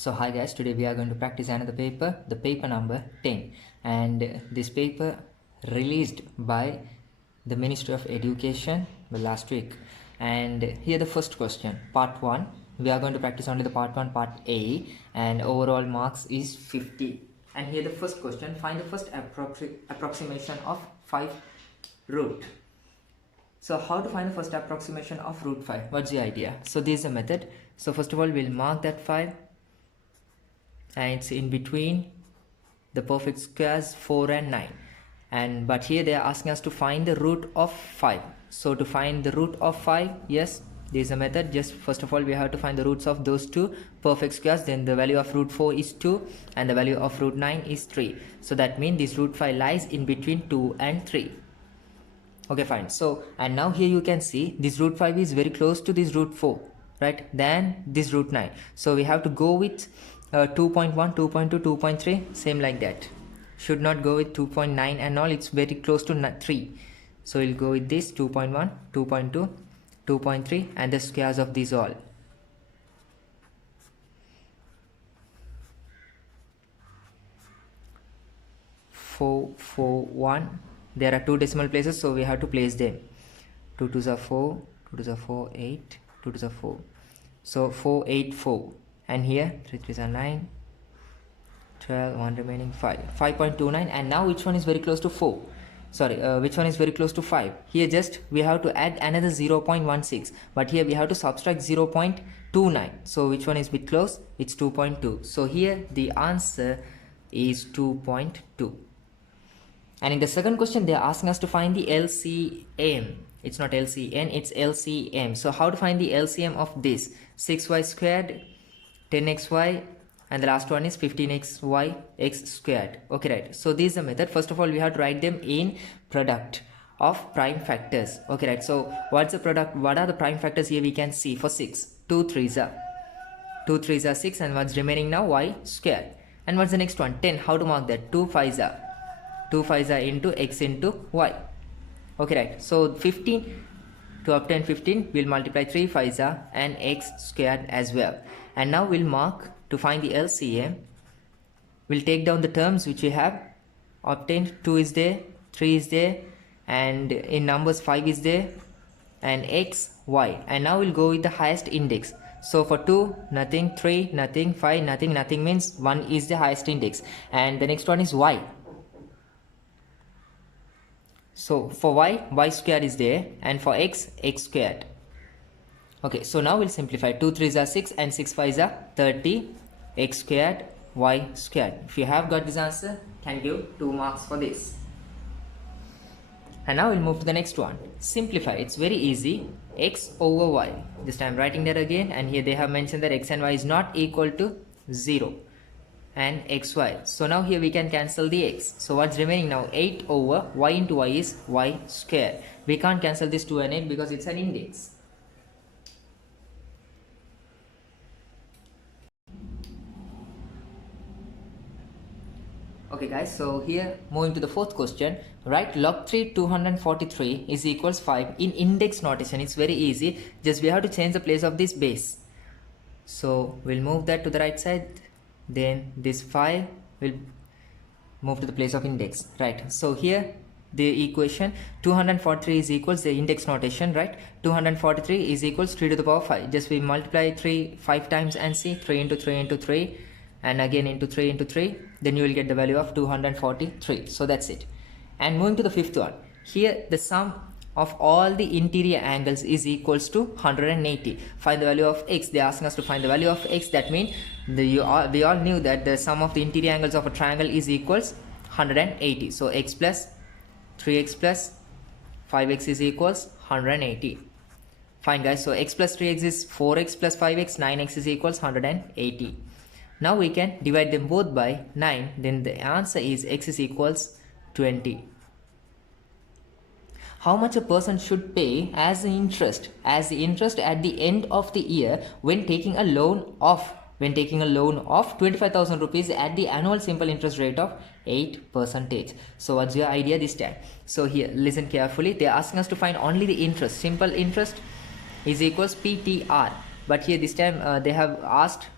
So hi guys, today we are going to practice another paper, the paper number 10, and this paper released by the Ministry of Education last week. And here the first question, part 1. We are going to practice only the part 1, part A, and overall marks is 50. And here the first question, find the first approximation of 5 root. So how to find the first approximation of root 5? What's the idea? So this is the method. So first of all, we'll mark that 5, and it's in between the perfect squares 4 and 9, but here they are asking us to find the root of 5. So to find the root of 5, yes, there is a method. Just first of all we have to find the roots of those two perfect squares. Then the value of root 4 is 2 and the value of root 9 is 3. So that means this root 5 lies in between 2 and 3. Okay, fine. So and now here you can see this root 5 is very close to this root 4, right, than this root 9. So we have to go with 2.1, 2.2, 2.3, same like that. Should not go with 2.9 and all, it's very close to 3. So we'll go with this 2.1, 2.2, 2.3 and the squares of these all. Four, 4, 1. There are two decimal places, so we have to place them. 2 2s are 4, 2 2s are 4, 8, 2 2s are 4. So 4, 8, 4. And here 3 3s are 9, 12, 1 remaining 5, 5.29. And now which one is very close to 4? Sorry, which one is very close to 5? Here just we have to add another 0.16, but here we have to subtract 0.29. So which one is bit close? It's 2.2. So here the answer is 2.2. And in the second question they are asking us to find the LCM. It's not LCN, it's LCM. So how to find the LCM of this? 6y squared, 10xy, and the last one is 15xy x squared. Okay, right. So this is the method. First of all we have to write them in product of prime factors. Okay, right. So what's the product? What are the prime factors here? We can see for 6, 2 3s are 6, and what's remaining now? Y squared. And what's the next one? 10. How to mark that? 2 5s are into x into y. Okay, right. So 15, to obtain 15 we'll multiply 3 5s and x squared as well. And now we'll mark to find the LCM. We'll take down the terms which we have obtained. 2 is there, 3 is there, and in numbers 5 is there, and x, y. And now we'll go with the highest index. So for 2 nothing, 3 nothing, 5 nothing, nothing means 1 is the highest index, and the next one is y. So for y squared is there, and for x squared. Okay, so now we'll simplify. 2 3s are 6 and 6 5s are 30, x squared, y squared. If you have got this answer, can give 2 marks for this. And now we'll move to the next one. Simplify. It's very easy. X over y. Just I'm writing that again, and here they have mentioned that x and y is not equal to 0 and xy. So now here we can cancel the x. So what's remaining now? 8 over y into y is y squared. We can't cancel this 2 and 8 because it's an index. Okay guys, so here moving to the fourth question, write log 3 243 is equals 5 in index notation. It's very easy, just we have to change the place of this base. So we'll move that to the right side, then this 5 will move to the place of index, right? So here the equation 243 is equals the index notation, right? 243 is equals 3 to the power 5. Just we multiply 3 5 times and see 3 into 3 into 3 and again into 3 into 3, then you will get the value of 243. So that's it. And moving to the fifth one, here the sum of all the interior angles is equals to 180. Find the value of x. They are asking us to find the value of x. That means we all knew that the sum of the interior angles of a triangle is equals 180. So x plus 3x plus 5x is equals 180. Fine guys, so x plus 3x is 4x plus 5x, 9x is equals 180. Now we can divide them both by 9, then the answer is x is equals 20. How much a person should pay as the interest at the end of the year when taking a loan of 25,000 rupees at the annual simple interest rate of 8%. So what's your idea this time? So here listen carefully. They are asking us to find only the interest. Simple interest is equals PTR, but here this time they have asked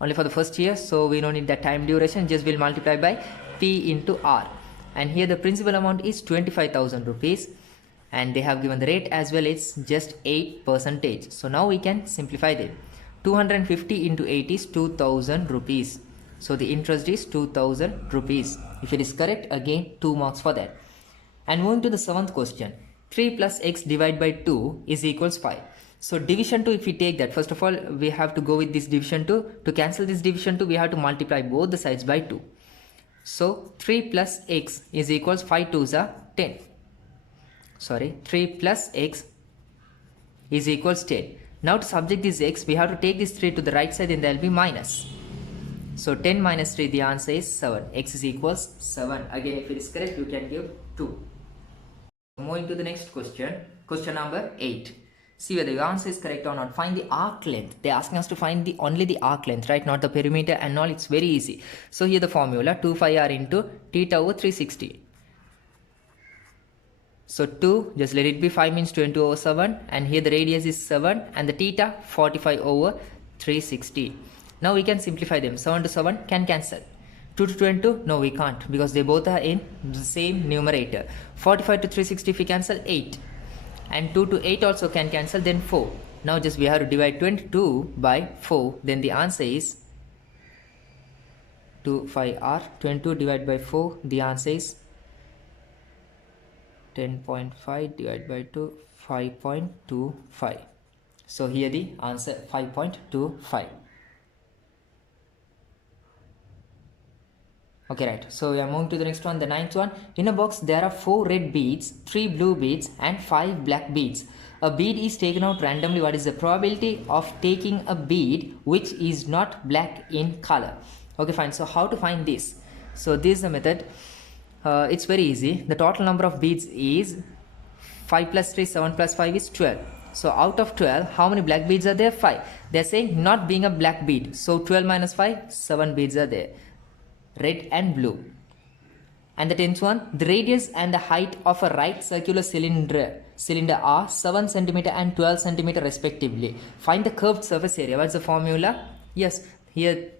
only for the first year, so we don't need that time duration. Just will multiply by P into R. And here the principal amount is 25,000 rupees, and they have given the rate as well. It's just 8%. So now we can simplify them. 250 into 8 is 2,000 rupees. So the interest is 2,000 rupees. If it is correct, again 2 marks for that. And moving to the 7th question, 3 plus x divided by 2 is equals 5. So division 2, if we take that, first of all we have to go with this division 2. To cancel this division 2, we have to multiply both the sides by 2. So 3 plus x is equals 5 2s are 10. 3 plus x is equals 10. Now to subject this x, we have to take this 3 to the right side, and there will be minus. So 10 minus 3, the answer is 7. X is equals 7. Again, if it is correct, you can give 2. Moving to the next question, question number 8. See whether your answer is correct or not. Find the arc length. They are asking us to find only the arc length, right? Not the perimeter and all. It's very easy. So here the formula, 2 pi r into theta over 360. So 2, just let it be, 5 means 20 over 7, and here the radius is 7, and the theta 45 over 360. Now we can simplify them. 7 to 7 can cancel. 2 to 22, no we can't, because they both are in the same numerator. 45 to 360, if we cancel, 8. And 2 to 8 also can cancel, then 4. Now just we have to divide 22 by 4, then the answer is 2 pi r. 22 divided by 4, the answer is 10.5 divided by 2, 5.25. So here the answer 5.25. Okay, right. So we are moving to the next one, the 9th one. In a box there are 4 red beads, 3 blue beads and 5 black beads. A bead is taken out randomly. What is the probability of taking a bead which is not black in color? Okay, fine. So how to find this? So this is the method. It's very easy. The total number of beads is 5 plus 3, 7 plus 5 is 12. So out of 12, how many black beads are there? 5. They are saying not being a black bead. So 12 minus 5, 7 beads are there. Red and blue. And the 10th one, the radius and the height of a right circular cylinder are 7 cm and 12 cm respectively. Find the curved surface area. What's the formula? Yes, here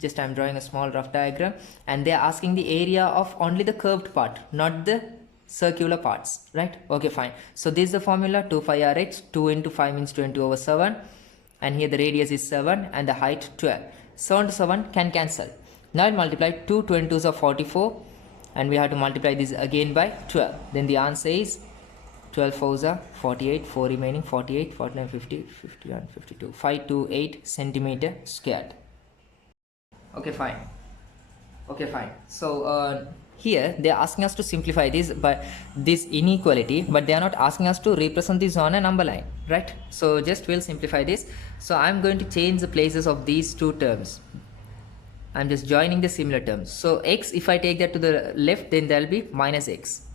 just I'm drawing a small rough diagram, and they are asking the area of only the curved part, not the circular parts, right? Okay, fine. So this is the formula, 2 pi r h. 2 into 5 means 20 over 7, and here the radius is 7 and the height 12. 7 to 7 can cancel. Now I'll multiply 2 20s are 44, and we have to multiply this again by 12. Then the answer is 12 4s are 48, 4 remaining, 48, 49, 50, 51, 52, 528 centimeter squared. Okay, fine. Okay, fine. So here they are asking us to simplify this by this inequality, but they are not asking us to represent this on a number line, right? So just we'll simplify this. So I'm going to change the places of these two terms. I'm just joining the similar terms. So x, if I take that to the left, then there will be minus x,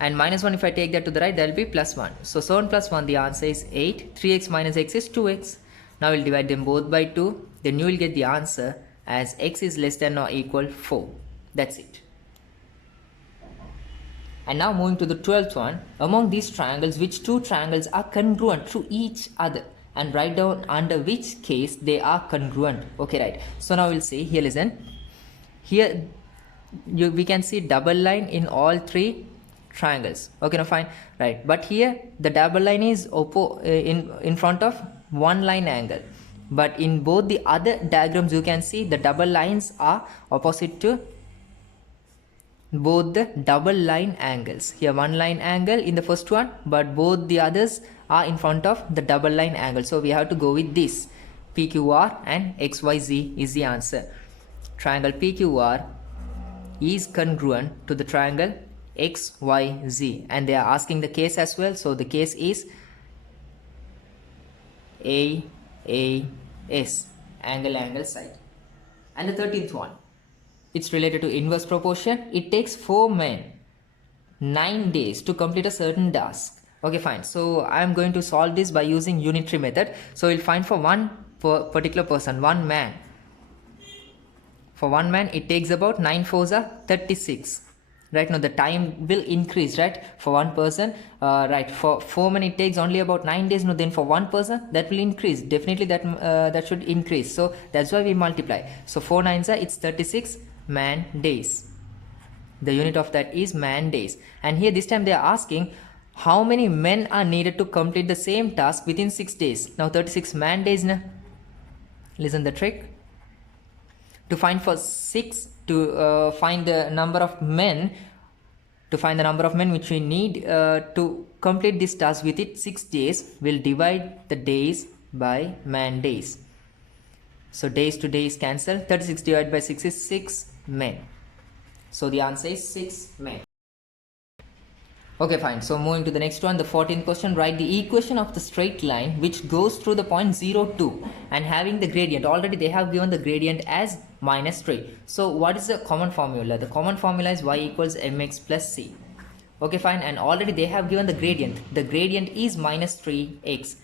and minus 1 if I take that to the right, there will be plus 1. So 7 plus 1, the answer is 8. 3x minus x is 2x. Now we'll divide them both by 2. Then you will get the answer as x is less than or equal 4. That's it. And now moving to the 12th one. Among these triangles, which two triangles are congruent to each other? And write down under which case they are congruent. Okay, right. So now we'll see. Here, listen. Here we can see double line in all 3 triangles. Okay, now fine. Right. But here the double line is in front of one line angle. But in both the other diagrams, you can see the double lines are opposite to both the double line angles. Here one line angle in the first one, but both the others are in front of the double line angle. So we have to go with this. PQR and XYZ is the answer. Triangle PQR is congruent to the triangle XYZ, and they are asking the case as well. So the case is AAS, angle side. And the 13th one, it's related to inverse proportion. It takes 4 men 9 days to complete a certain task. Okay, fine. So I am going to solve this by using unitary method. So we'll find for one particular person, one man. For one man, it takes about 9 4s are 36. right? Now the time will increase, right, for one person, right? For 4 men it takes only about 9 days. No, then for one person that will increase, definitely that that should increase, so that's why we multiply. So 4 nines are, it's 36 man days. The unit of that is man days. And here this time they are asking how many men are needed to complete the same task within 6 days. Now 36 man days na? Listen the trick. To find for 6, to find the number of men, which we need to complete this task within 6 days, we'll divide the days by man days. So days to days cancel. 36 divided by 6 is 6 men. So the answer is 6 men. Okay, fine. So moving to the next one, the 14th question. Write the equation of the straight line which goes through the point 0, 2 and having the gradient. Already they have given the gradient as -3. So what is the common formula? The common formula is y equals mx plus c. Okay, fine. And already they have given the gradient. The gradient is -3x.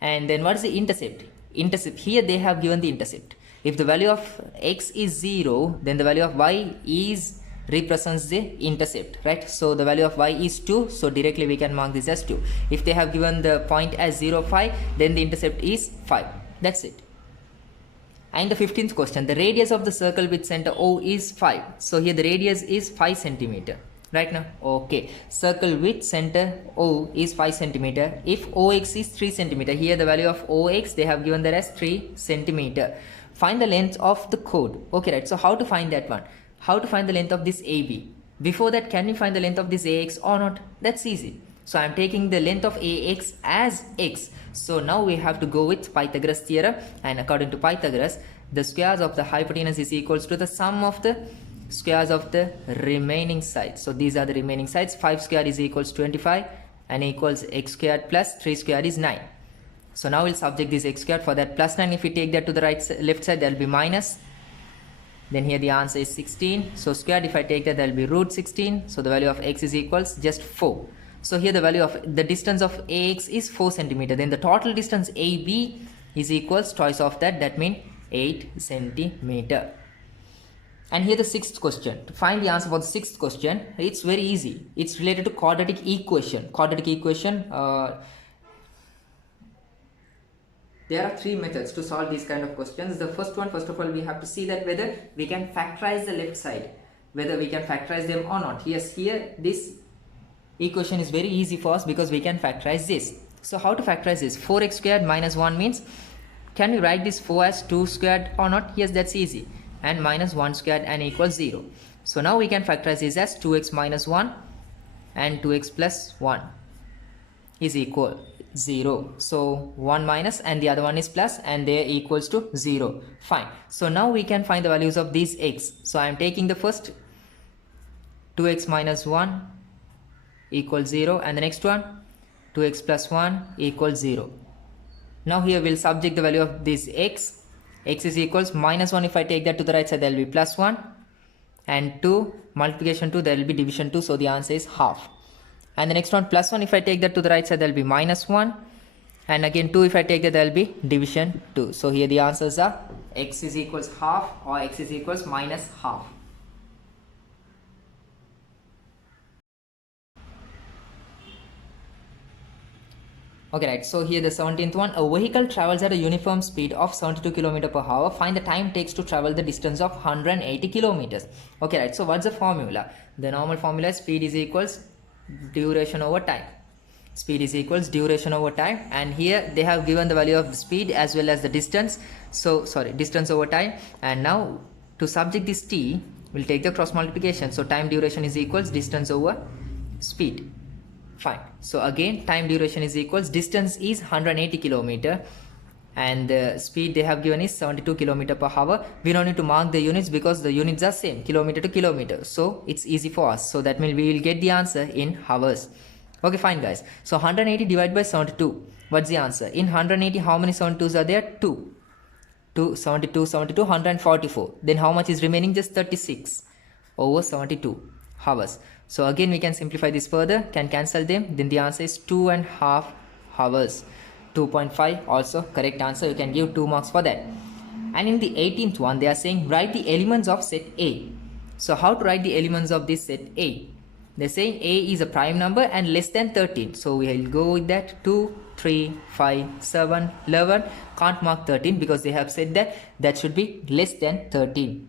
And then what is the intercept? Intercept. Here they have given the intercept. If the value of x is 0, then the value of y is represents the intercept, right? So the value of y is 2, so directly we can mark this as 2. If they have given the point as 0, 5, then the intercept is 5. That's it. And the 15th question, the radius of the circle with center O is 5. So here the radius is 5 centimeter. Right now, okay, circle with center O is 5 centimeter. If OX is 3 centimeter, here the value of OX they have given that as 3 centimeter. Find the length of the chord. Okay, right. So how to find that one? How to find the length of this AB? Before that, can we find the length of this AX or not? That's easy. So I am taking the length of AX as x. So now we have to go with Pythagoras theorem, and according to Pythagoras, the squares of the hypotenuse is equals to the sum of the squares of the remaining sides. So these are the remaining sides. 5 squared is equals 25 and equals x squared plus 3 squared is 9. So now we'll subject this x squared for that plus 9. If we take that to the left side, there will be minus. Then here the answer is 16. So squared, if I take that, there will be root 16. So the value of x is equals just 4. So here the value of the distance of AX is 4 centimeter. Then the total distance AB is equals twice of that. That means 8 centimeter. And here the 6th question. To find the answer for the 6th question, it's very easy. It's related to quadratic equation. Quadratic equation. There are 3 methods to solve these kind of questions. The first one, first of all, we have to see that whether we can factorize the left side, whether we can factorize them or not. Yes, here this equation is very easy for us because we can factorize this. So how to factorize this? 4x squared minus 1 means, can we write this 4 as 2 squared or not? Yes, that's easy. And minus 1 squared and equals 0. So now we can factorize this as 2x minus 1 and 2x plus 1 is equal 0. So 1 minus and the other one is plus, and they are equals to 0. Fine. So now we can find the values of these x. So I am taking the first 2x minus 1 equals 0, and the next one 2x plus 1 equals 0. Now here we'll subject the value of this x. X is equals minus 1. If I take that to the right side, there will be plus 1, and 2 multiplication 2, there will be division 2. So the answer is half. And the next one plus 1, if I take that to the right side, there will be minus 1, and again 2, if I take that, there will be division 2. So here the answers are x is equals half or x is equals minus half. Okay, right. So here the 17th one. A vehicle travels at a uniform speed of 72 km per hour. Find the time takes to travel the distance of 180 kilometers. Okay, right. So what's the formula? The normal formula is speed is equals duration over time. Speed is equals duration over time, and here they have given the value of the speed as well as the distance. So distance over time, and now to subject this t, we'll take the cross multiplication. So time duration is equals distance over speed. Fine. So again time duration is equals distance is 180 kilometer and the speed they have given is 72 kilometer per hour. We don't need to mark the units because the units are same, kilometer to kilometer. So it's easy for us. So that means we will get the answer in hours. Okay, fine guys. So 180 divided by 72. What's the answer? In 180, how many 72s are there? 2. 2, 72, 72, 144. Then how much is remaining? Just 36 over 72 hours. So again we can simplify this further, can cancel them. Then the answer is 2.5 hours. 2.5 also correct answer. You can give 2 marks for that. And in the 18th one, they are saying write the elements of set A. So how to write the elements of this set A? They're saying A is a prime number and less than 13. So we will go with that. 2, 3, 5, 7, 11. Can't mark 13 because they have said that that should be less than 13.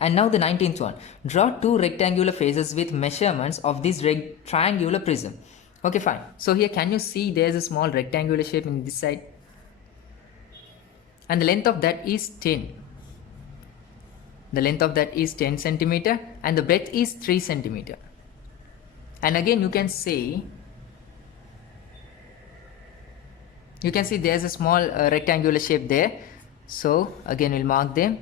And now the 19th one. Draw two rectangular faces with measurements of this red triangular prism. Okay, fine. So here can you see there's a small rectangular shape in this side? And the length of that is 10. The length of that is 10 centimeter and the breadth is 3 centimeter. And again you can see there's a small rectangular shape there. So again we'll mark them.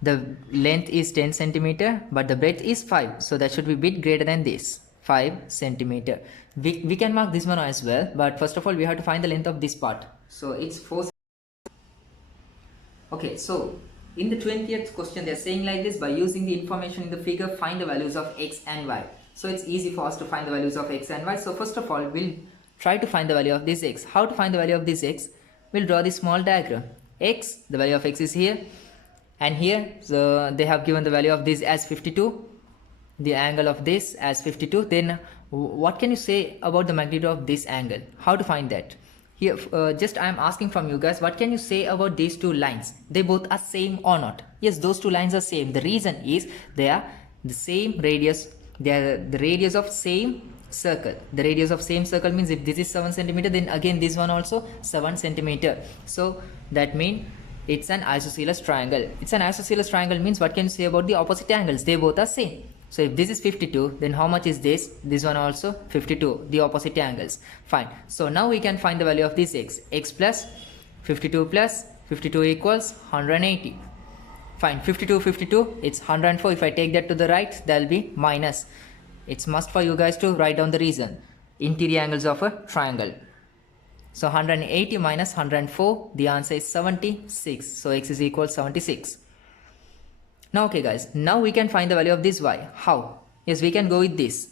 The length is 10 centimeter but the breadth is 5. So that should be a bit greater than this, 5 centimeter. We can mark this one as well, but first of all we have to find the length of this part. So it's 4. Okay, so in the 20th question they are saying like this: by using the information in the figure, find the values of x and y. So it's easy for us to find the values of x and y. So first of all we'll try to find the value of this x. How to find the value of this x? We'll draw this small diagram. X, the value of x is here, and here so they have given the value of this as 52, the angle of this as 52. Then what can you say about the magnitude of this angle? How to find that? Here just I am asking from you guys, what can you say about these two lines? They both are same or not? Yes, those two lines are same. The reason is they are the same radius. They are the radius of same circle. The radius of same circle means if this is 7 centimeter, then again this one also 7 centimeter. So that means it's an isosceles triangle. It's an isosceles triangle means what can you say about the opposite angles? They both are same. So if this is 52, then how much is this? This one also 52, the opposite angles. Fine. So now we can find the value of this x. X plus 52 equals 180. Fine. 52, it's 104. If I take that to the right, that will be minus. It's must for you guys to write down the reason. Interior angles of a triangle. So 180 minus 104, the answer is 76. So x is equal to 76. Now okay guys, now we can find the value of this y. How? Yes, we can go with this.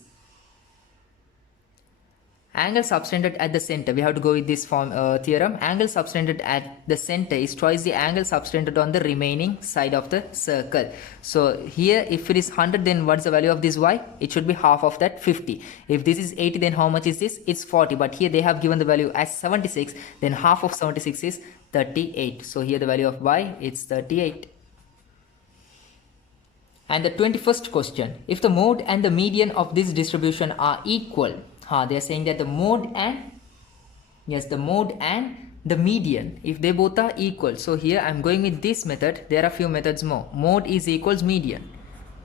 Angle subtended at the center, we have to go with this theorem. Angle subtended at the center is twice the angle subtended on the remaining side of the circle. So here if it is 100, then what's the value of this y? It should be half of that, 50. If this is 80, then how much is this? It's 40. But here they have given the value as 76, then half of 76 is 38. So here the value of y is 38. And the 21st question, if the mode and the median of this distribution are equal, they are saying that the mode and the median, if they both are equal. So here I am going with this method. There are few methods more. Mode is equals median.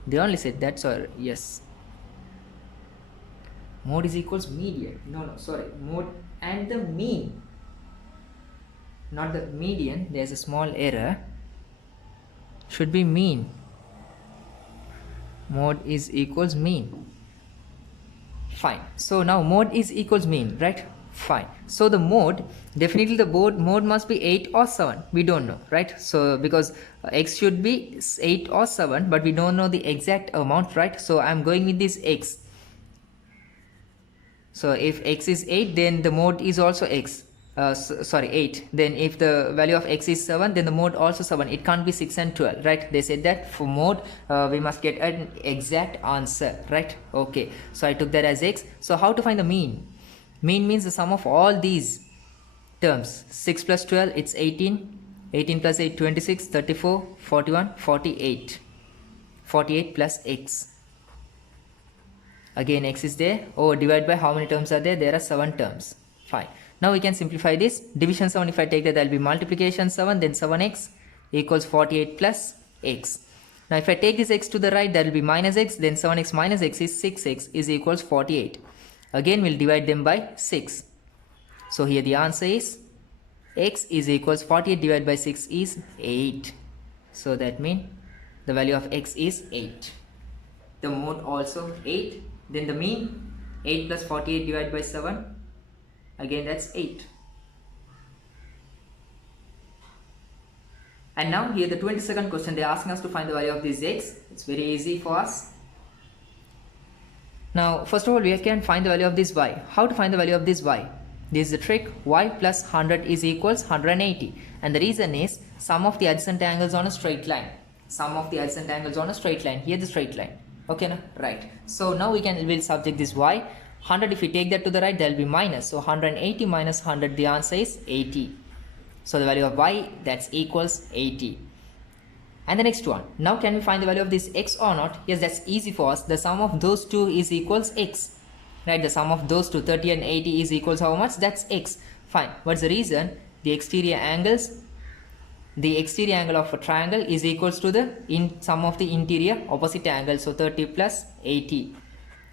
They only said that, so yes. Mode is equals median. No, sorry. Mode and the mean. Not the median. There's a small error. Should be mean. Mode is equals mean. Fine. So now mode is equals mean, right? Fine. So the mode, definitely the mode must be 8 or 7. We don't know, right? So because x should be 8 or 7, but we don't know the exact amount, right? So I'm going with this x. So if x is 8, then the mode is also x. 8. Then if the value of x is 7, then the mode also 7. It can't be 6 and 12, right? They said that for mode we must get an exact answer, right? Okay, so I took that as x. So how to find the mean? Mean means the sum of all these terms. 6 plus 12, it's 18. 18 plus 8, 26, 34, 41, 48. 48 plus x. Again x is there. Oh, divide by how many terms are there? There are 7 terms. Fine. Now we can simplify this. Division 7, if I take that, will be multiplication 7, then 7x equals 48 plus x. Now if I take this x to the right, that will be minus x, then 7x minus x is 6x is equals 48. Again we'll divide them by 6. So here the answer is x is equals 48 divided by 6 is 8. So that means the value of x is 8. The mode also 8. Then the mean 8 plus 48 divided by 7. Again that's 8. And now here the 22nd question, they are asking us to find the value of this x. It's very easy for us. Now first of all we can find the value of this y. How to find the value of this y? This is the trick. Y plus 100 is equals 180. And the reason is sum of the adjacent angles on a straight line. sum of the adjacent angles on a straight line. Here the straight line. Okay, na? Right. So now we'll subject this y. 100, if we take that to the right, there will be minus. So 180 minus 100, the answer is 80. So the value of y, that's equals 80. And the next one, now can we find the value of this x or not? Yes, that's easy for us. The sum of those two is equals x, right? The sum of those two, 30 and 80, is equals how much? That's x. Fine. What's the reason? The exterior angle of a triangle is equals to the sum of the interior opposite angles. So 30 plus 80.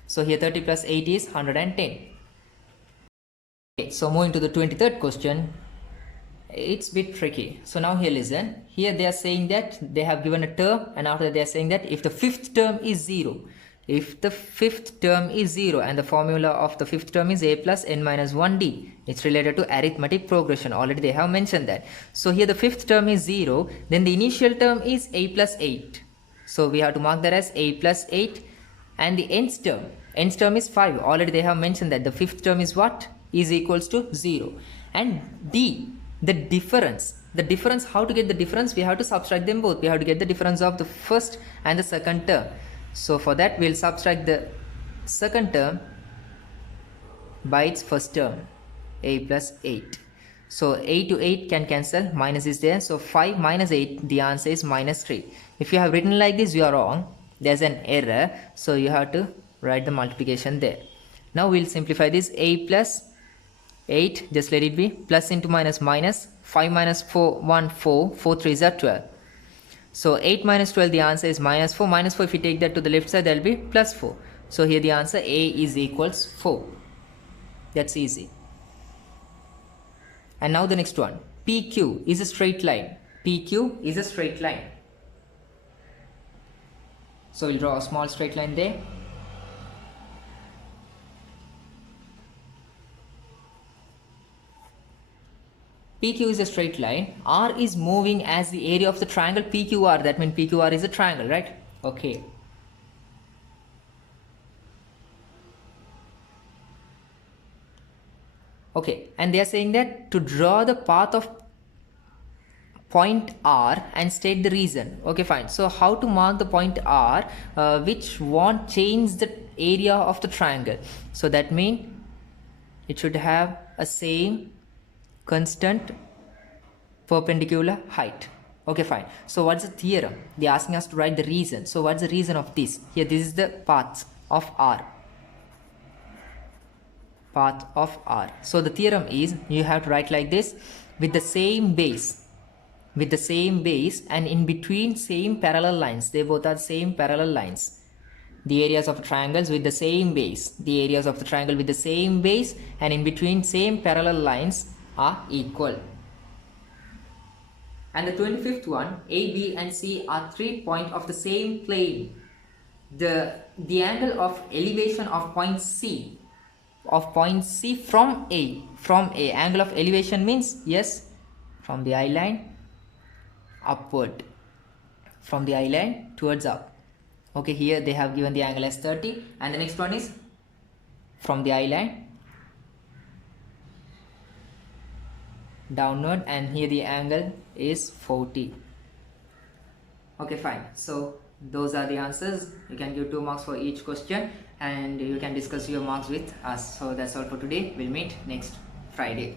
So here 30 plus 80 is 110. Okay, so moving to the 23rd question. It's a bit tricky. So now here listen. Here they are saying that they have given a term, and after that they are saying that if the fifth term is 0, and the formula of the fifth term is a plus n minus 1d, it's related to arithmetic progression. Already they have mentioned that. So here the fifth term is 0, then the initial term is a plus 8. So we have to mark that as a plus 8, and the nth term is 5. Already they have mentioned that the fifth term is what? Is equals to 0. And d, the difference, how to get the difference? We have to subtract them both. We have to get the difference of the first and the second term. So for that we'll subtract the second term by its first term, a plus 8. So 8 to 8 can cancel, minus is there. So 5 minus 8, the answer is minus 3. If you have written like this, you are wrong. There's an error. So you have to write the multiplication there. Now we'll simplify this. A plus 8, just let it be, plus into minus minus, 5 minus 4, 1, 4, 4 3s are 12. So 8 minus 12, the answer is minus 4. Minus 4, if you take that to the left side, there will be plus 4. So here the answer A is equals 4. That's easy. And now the next one. PQ is a straight line. PQ is a straight line. So we'll draw a small straight line there. PQ is a straight line. R is moving as the area of the triangle PQR. That means PQR is a triangle, right? Okay. Okay, and they are saying that to draw the path of point R and state the reason. Okay, fine. So how to mark the point R which won't change the area of the triangle? So that means it should have a same constant perpendicular height. Okay, fine. So what's the theorem? They're asking us to write the reason. So what's the reason of this? Here, this is the path of R. Path of R. So the theorem is, you have to write like this: with the same base, and in between same parallel lines. They both are same parallel lines. The areas of triangles with the same base. The areas of the triangle with the same base and in between same parallel lines are equal. And the 25th one, A, B and C are 3 points of the same plane. The angle of elevation of point C from A, angle of elevation means, yes, from the eye line upward, from the eye line towards up. Okay, here they have given the angle as 30, and the next one is from the eye line downward, and here the angle is 40. Okay, fine. So those are the answers. You can give 2 marks for each question, and you can discuss your marks with us. So that's all for today. We'll meet next Friday.